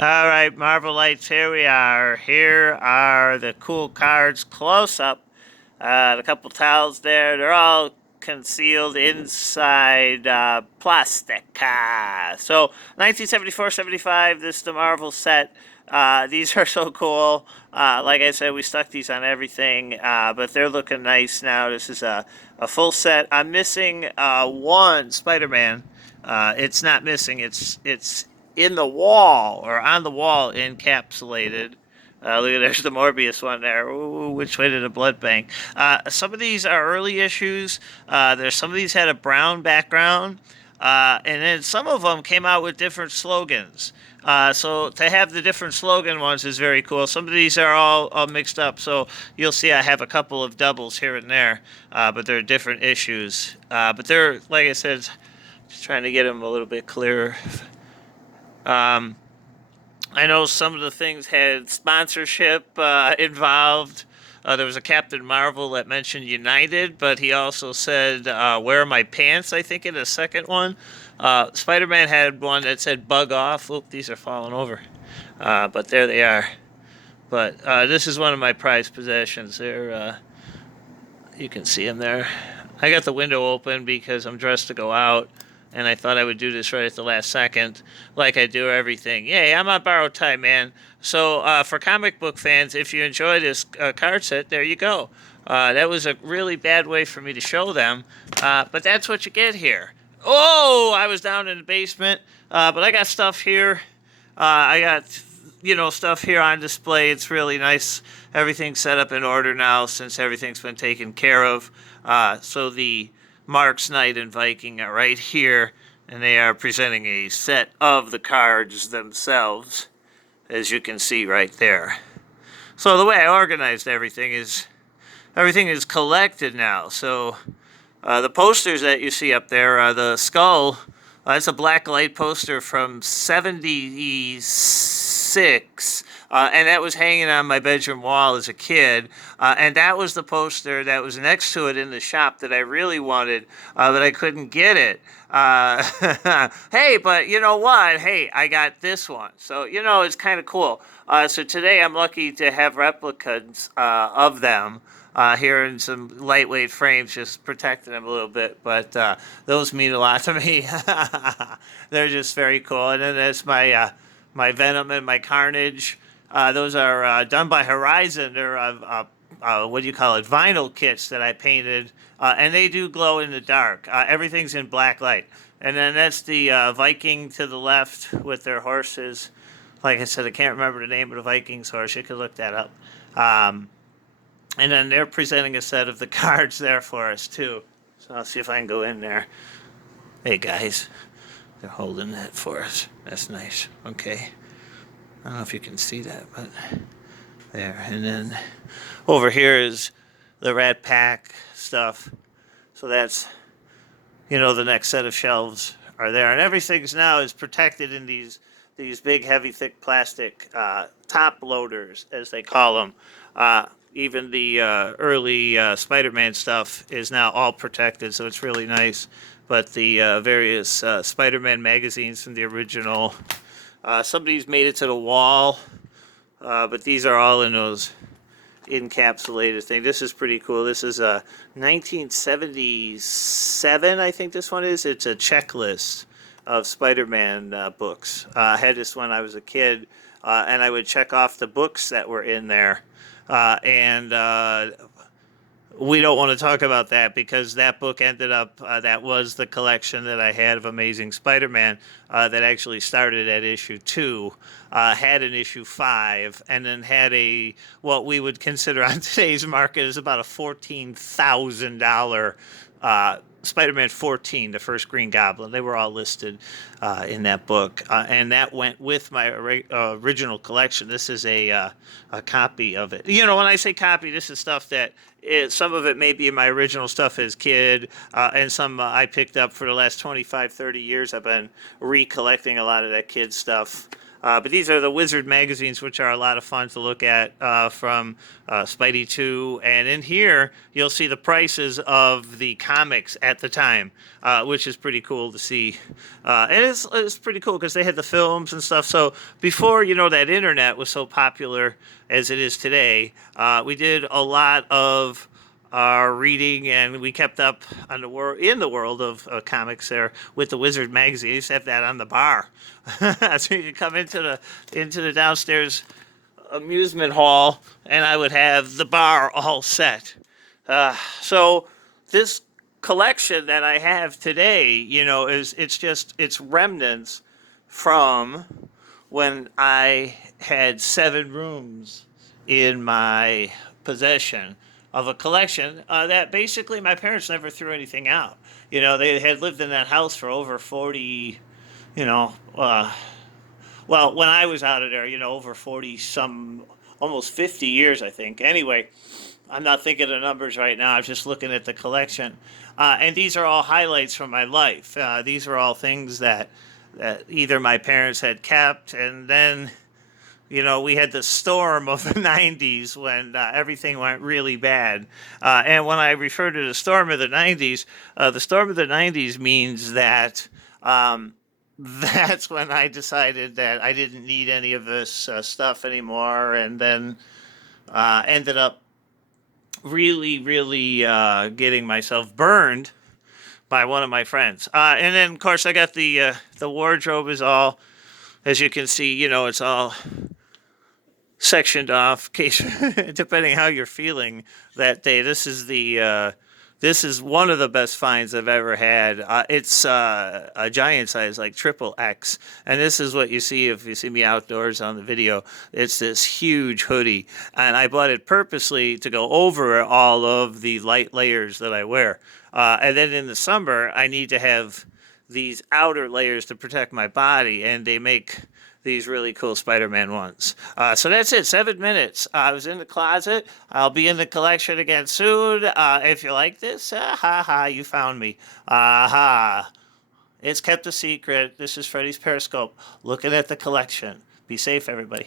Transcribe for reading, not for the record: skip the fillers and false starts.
All right, Marvelites, here we are. Here are the cool cards close up. The couple towels there, they're all concealed inside plastic. So 1974-75, this is the Marvel set. These are so cool. Like I said, we stuck these on everything, but they're looking nice now. This is a full set. I'm missing one Spider-Man. It's not missing. It's in the wall or on the wall encapsulated. Look at there's the Morbius one there. Ooh, which way to the blood bank? Some of these are early issues. There's some of these had a brown background, and then some of them came out with different slogans. So to have the different slogan ones is very cool. Some of these are all mixed up, so you'll see I have a couple of doubles here and there, but they're different issues. But they're, like I said, just trying to get them a little bit clearer. I know some of the things had sponsorship involved. There was a Captain Marvel that mentioned United, but he also said, "Where are my pants?" I think in the second one. Spider-Man had one that said "Bug off." Oop, these are falling over. But there they are. But this is one of my prized possessions. There, you can see them there. I got the window open because I'm dressed to go out, and I thought I would do this right at the last second, like I do everything. Yay, I'm on borrowed time, man. So for comic book fans, if you enjoy this card set, there you go. That was a really bad way for me to show them, but that's what you get here. Oh, I was down in the basement, but I got stuff here. I got, stuff here on display. It's really nice. Everything's set up in order now since everything's been taken care of. So the Marks Knight and Viking are right here, and they are presenting a set of the cards themselves, as you can see right there. So the way I organized everything is collected now. So the posters that you see up there, the skull, that's a black light poster from '76. And that was hanging on my bedroom wall as a kid. And that was the poster that was next to it in the shop that I really wanted, but I couldn't get it. Hey, but you know what? Hey, I got this one. So, it's kind of cool. So today I'm lucky to have replicas of them. Here in some lightweight frames, just protecting them a little bit, but those mean a lot to me. They're just very cool. And then there's my Venom and my Carnage. Those are done by Horizon. They're what do you call it? Vinyl kits that I painted, and they do glow in the dark. Everything's in black light. And then that's the Viking to the left with their horses. Like I said, I can't remember the name of the Viking's horse. You could look that up. And then they're presenting a set of the cards there for us too. So I'll see if I can go in there. Hey guys, they're holding that for us. That's nice. Okay. I don't know if you can see that, but there. And then over here is the Rat Pack stuff. So that's, the next set of shelves are there. And everything's now is protected in these big, heavy, thick plastic top loaders, as they call them. Even the early Spider-Man stuff is now all protected, so it's really nice. But the various Spider-Man magazines from the original, somebody's made it to the wall, but these are all in those encapsulated thing. This is pretty cool. This is a 1977, I think this one is. It's a checklist of Spider-Man books. I had this when I was a kid, and I would check off the books that were in there. And we don't want to talk about that because that book ended up, that was the collection that I had of Amazing Spider-Man that actually started at issue 2, had an issue 5, and then had what we would consider on today's market is about a $14,000 Spider-Man 14, the first Green Goblin. They were all listed in that book, and that went with my original collection. This is a copy of it. When I say copy, this is stuff that some of it may be in my original stuff as kid, and some I picked up for the last 25, 30 years. I've been recollecting a lot of that kid stuff. But these are the Wizard magazines, which are a lot of fun to look at from Spidey 2. And in here, you'll see the prices of the comics at the time, which is pretty cool to see. And it's pretty cool because they had the films and stuff. So before, that internet was so popular as it is today, we did a lot of our reading, and we kept up on in the world of comics there with the Wizard magazine. I used to have that on the bar, so you could come into the downstairs amusement hall, and I would have the bar all set. So this collection that I have today, it's remnants from when I had 7 rooms in my possession of a collection that basically my parents never threw anything out. They had lived in that house for over 40, well, when I was out of there, over 40 some, almost 50 years, I think. Anyway, I'm not thinking of numbers right now. I'm just looking at the collection. And these are all highlights from my life. These are all things that either my parents had kept, and then we had the storm of the 90s when everything went really bad. And when I refer to the storm of the storm of the 90s means that that's when I decided that I didn't need any of this stuff anymore, and then ended up really, really getting myself burned by one of my friends. And then, of course, I got the wardrobe is all, as you can see, it's all sectioned off, case depending how you're feeling that day. This is one of the best finds I've ever had. It's a giant size, like triple X, and this is what you see if you see me outdoors on the video. It's this huge hoodie, and I bought it purposely to go over all of the light layers that I wear. And then in the summer, I need to have these outer layers to protect my body, and they make these really cool Spider-Man ones. So that's it, 7 minutes. I was in the closet. I'll be in the collection again soon. If you like this, you found me. It's kept a secret. This is Freddysparascope looking at the collection. Be safe, everybody.